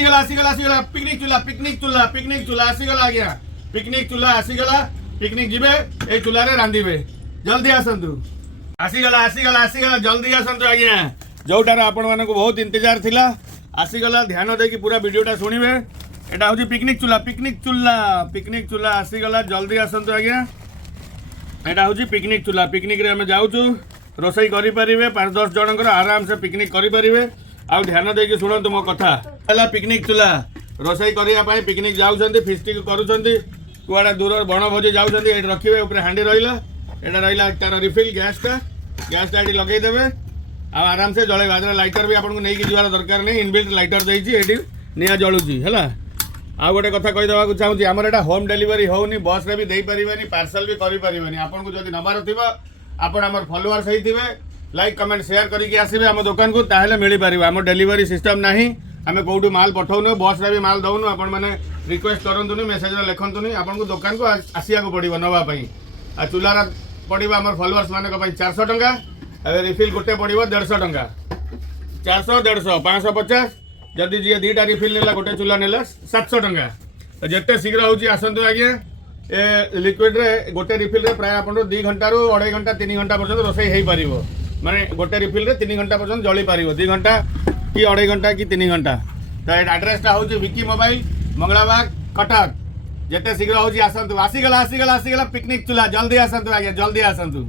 आसीगला आसीगला आसीगला picnic चूल्हा आसीगला आज्ञा picnic चूल्हा आसीगला पिकनिक जीवे ए चूल्हा रे रांधिबे जल्दी आसंतु आसीगला आसीगला आसीगला जल्दी आसंतु आज्ञा जोटार आपण मानक बहुत इंतजार थिला आसीगला ध्यान देकी पूरा वीडियोटा सुनिबे एटा होची पिकनिक चूल्हा आसीगला जल्दी आसंतु आज्ञा एटा होची पिकनिक रे हम जाउछु रोसई करि परिबे 5-10 जनकर आराम से पिकनिक करि परिबे आ ध्यान देकी सुनंतु मो कथा हला पिकनिक चूल्हा रोसई करिया पई पिकनिक जाउछंती फिस्टिक करूछंती कुआडा दूर बनभोजी जाउछंती एट रखिबे ऊपर हांडी रहिला एटा रहिला तार रिफिल गैस टा एटी लगेई देबे आ आराम से जळे बाजरा लाइटर भी आपन को नेकी जिवार दरकार नै इनबिल्ट लाइटर देइची एटी निया जळुची हला आ गोटे कथा कहि देबा को चाहूची हमर एटा होम डिलीवरी होउनी बस रे भी देई परिबानी पार्सल भी करि परिबानी आपन को जदी नबार थिबा आपन हमर फॉलोअर्स सही थिबे लाइक कमेंट शेयर करके आसबे हम दुकान को ताहले मिली पारिबा हम डिलीवरी सिस्टम नाही हमें कोउटू माल पठाउनु बस रे भी माल दउनु आपन माने रिक्वेस्ट करंतुनी मेसेज रे लेखंतुनी आपन को दुकान को आसिया को पड़िबो नवा पई आ चुलारा पड़िबा हमर फॉलोअर्स माने को पई 400 टंका ए रिफिल गोटे पड़िबो 150 टंका 400 150 550 जदी जे दीटा रिफिल नेला गोटे चुला नेला 700 टंका तो जेते शीघ्र होची आसंतु आज्ञा ए लिक्विड रे गोटे रिफिल रे प्राय आपन 2 घंटा रु 2.5 घंटा 3 घंटा पर्यंत रोसई हेई परिबो माने गोटे रिफिल रे 3 घंटा पर्यंत जळी पारिबो 2 घंटा कि 2.5 घंटा कि 3 घंटा तो एड्रेस टा होची विकी मोबाइल मंगलाबाग कटक जेते शीघ्र होची आसंतु आसीगला पिकनिक चूल्हा जल्दी आसंतु आज्ञा जल्दी आसंतु।